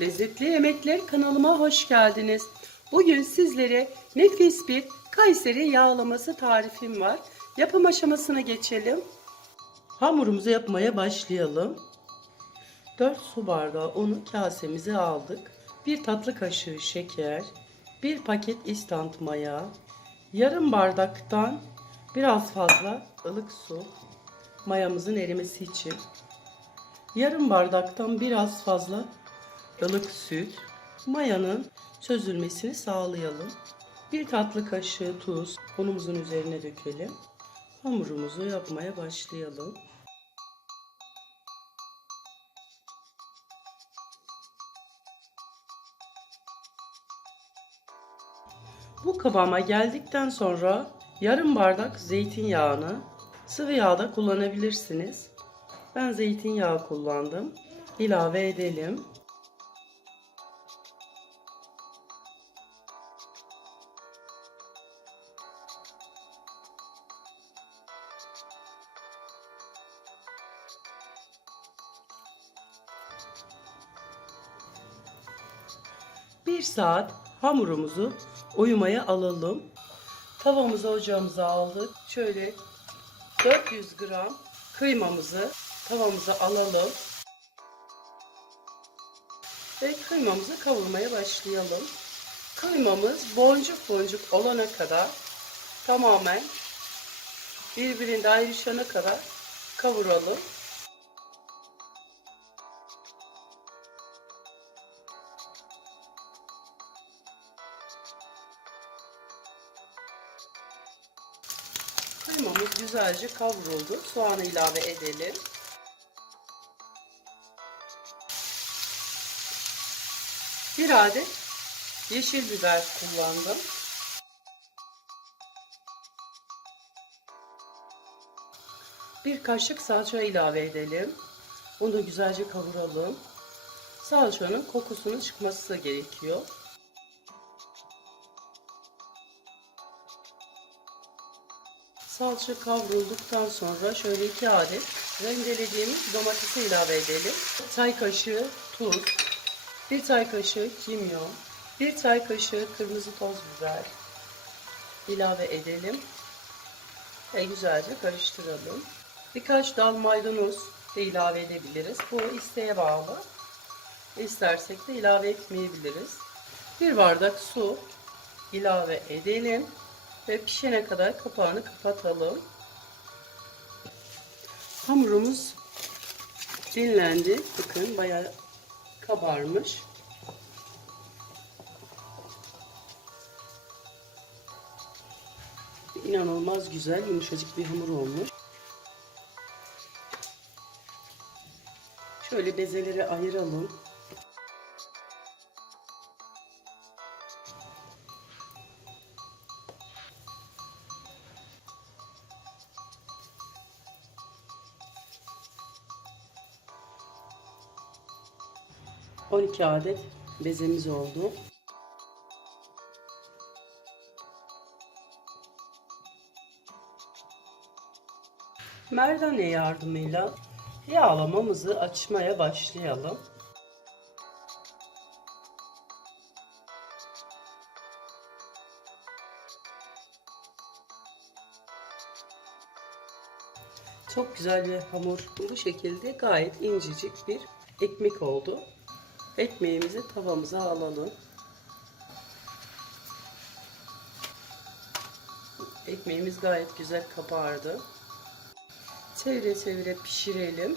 Lezzetli Yemekler kanalıma hoş geldiniz. Bugün sizlere nefis bir Kayseri yağlaması tarifim var. Yapım aşamasına geçelim. Hamurumuzu yapmaya başlayalım. 4 su bardağı unu kasemize aldık. 1 tatlı kaşığı şeker, 1 paket istant maya, yarım bardaktan biraz fazla ılık su mayamızın erimesi için. Yarım bardaktan biraz fazla ılık süt, mayanın çözülmesini sağlayalım. Bir tatlı kaşığı tuz unumuzun üzerine dökelim. Hamurumuzu yapmaya başlayalım. Bu kıvama geldikten sonra yarım bardak zeytinyağını sıvı yağda kullanabilirsiniz. Ben zeytinyağı kullandım. İlave edelim. Bir saat hamurumuzu uyumaya alalım. Tavamızı ocağımıza aldık. Şöyle 400 gram kıymamızı tavamıza alalım. Ve kıymamızı kavurmaya başlayalım. Kıymamız boncuk boncuk olana kadar tamamen birbirinde ayrışana kadar kavuralım. Güzelce kavruldu. Soğanı ilave edelim. Bir adet yeşil biber kullandım. Bir kaşık salça ilave edelim. Bunu güzelce kavuralım. Salçanın kokusunun çıkması gerekiyor. Salça kavrulduktan sonra şöyle iki adet rendelediğimiz domatesi ilave edelim. Bir çay kaşığı tuz, bir çay kaşığı kimyon, bir çay kaşığı kırmızı toz biber ilave edelim. Ve güzelce karıştıralım. Birkaç dal maydanoz da ilave edebiliriz. Bu isteğe bağlı. İstersek de ilave etmeyebiliriz. Bir bardak su ilave edelim ve pişene kadar kapağını kapatalım. Hamurumuz dinlendi. Bakın bayağı kabarmış. İnanılmaz güzel yumuşacık bir hamur olmuş. Şöyle bezeleri ayıralım. On iki adet bezemiz oldu. Merdane yardımıyla yağlamamızı açmaya başlayalım. Çok güzel bir hamur. Bu şekilde gayet incecik bir ekmek oldu. Ekmeğimizi tavamıza alalım. Ekmeğimiz gayet güzel kabardı. Çevire çevire pişirelim.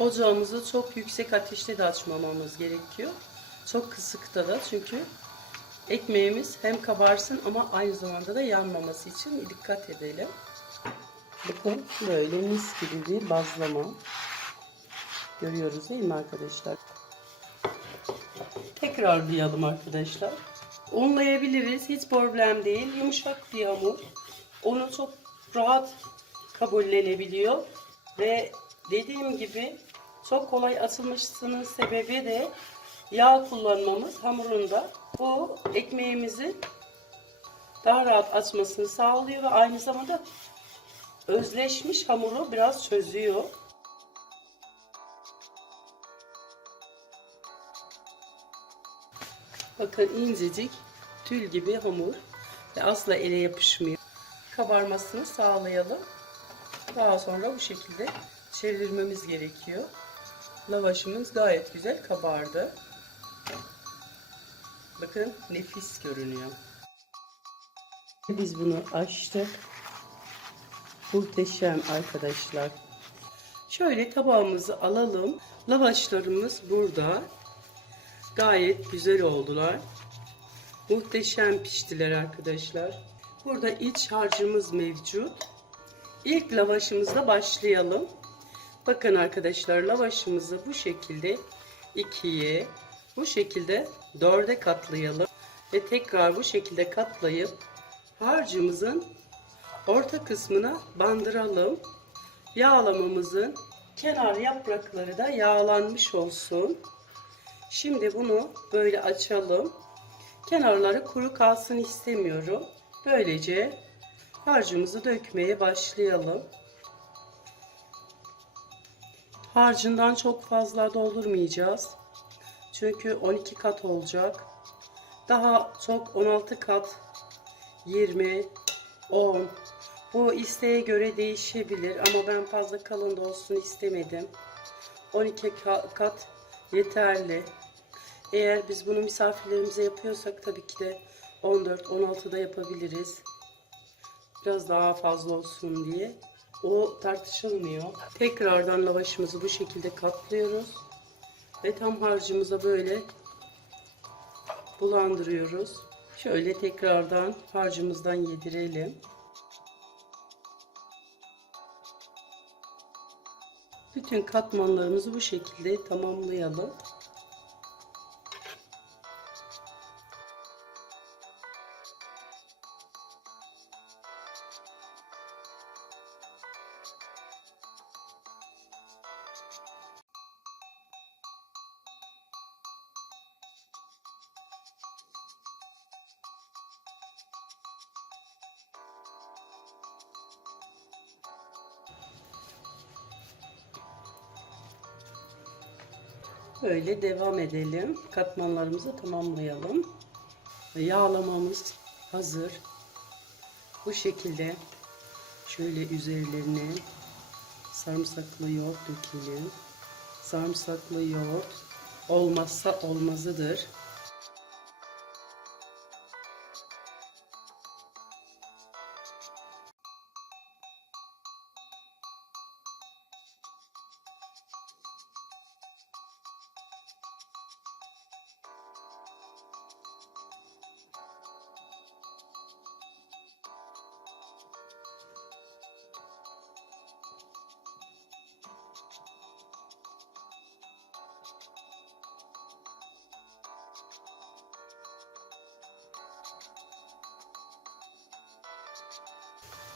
Ocağımızı çok yüksek ateşte de açmamamız gerekiyor. Çok kısıkta da çünkü ekmeğimiz hem kabarsın ama aynı zamanda da yanmaması için dikkat edelim. Bakın böyle mis gibi bir bazlama. Görüyoruz değil mi arkadaşlar? Tekrarlayalım arkadaşlar. Unlayabiliriz. Hiç problem değil. Yumuşak bir hamur. Onu çok rahat kabullenebiliyor. Ve dediğim gibi çok kolay atılmasının sebebi de yağ kullanmamız hamurunda. Bu ekmeğimizi daha rahat açmasını sağlıyor ve aynı zamanda özleşmiş hamuru biraz çözüyor. Bakın incecik tül gibi hamur ve asla ele yapışmıyor. Kabarmasını sağlayalım. Daha sonra bu şekilde çevirmemiz gerekiyor. Lavaşımız gayet güzel kabardı. Bakın nefis görünüyor. Biz bunu açtık. Muhteşem arkadaşlar. Şöyle tabağımızı alalım. Lavaşlarımız burada. Gayet güzel oldular. Muhteşem piştiler arkadaşlar. Burada iç harcımız mevcut. İlk lavaşımızla başlayalım. Bakın arkadaşlar lavaşımızı bu şekilde ikiye, bu şekilde dörde katlayalım. Ve tekrar bu şekilde katlayıp harcımızın orta kısmına bandıralım. Yağlamamızın kenar yaprakları da yağlanmış olsun. Şimdi bunu böyle açalım. Kenarları kuru kalsın istemiyorum. Böylece harcımızı dökmeye başlayalım. Harcından çok fazla doldurmayacağız. Çünkü 12 kat olacak. Daha çok 16 kat 20 10 bu isteğe göre değişebilir ama ben fazla kalın da olsun istemedim. 12 ka- kat yeterli. Eğer biz bunu misafirlerimize yapıyorsak tabii ki de 14-16'da yapabiliriz. Biraz daha fazla olsun diye. O tartışılmıyor. Tekrardan lavaşımızı bu şekilde katlıyoruz. Ve tam harcımıza böyle bulandırıyoruz. Şöyle tekrardan harcımızdan yedirelim. Bütün katmanlarımızı bu şekilde tamamlayalım. Böyle devam edelim. Katmanlarımızı tamamlayalım. Yağlamamız hazır. Bu şekilde şöyle üzerlerine sarımsaklı yoğurt dökelim. Sarımsaklı yoğurt olmazsa olmazıdır.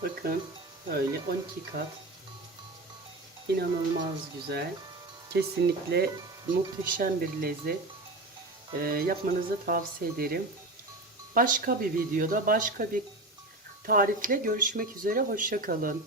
Bakın öyle 12 kat. İnanılmaz güzel. Kesinlikle muhteşem bir lezzet. Ee, yapmanızı tavsiye ederim. Başka bir videoda başka bir tarifle görüşmek üzere. Hoşça kalın.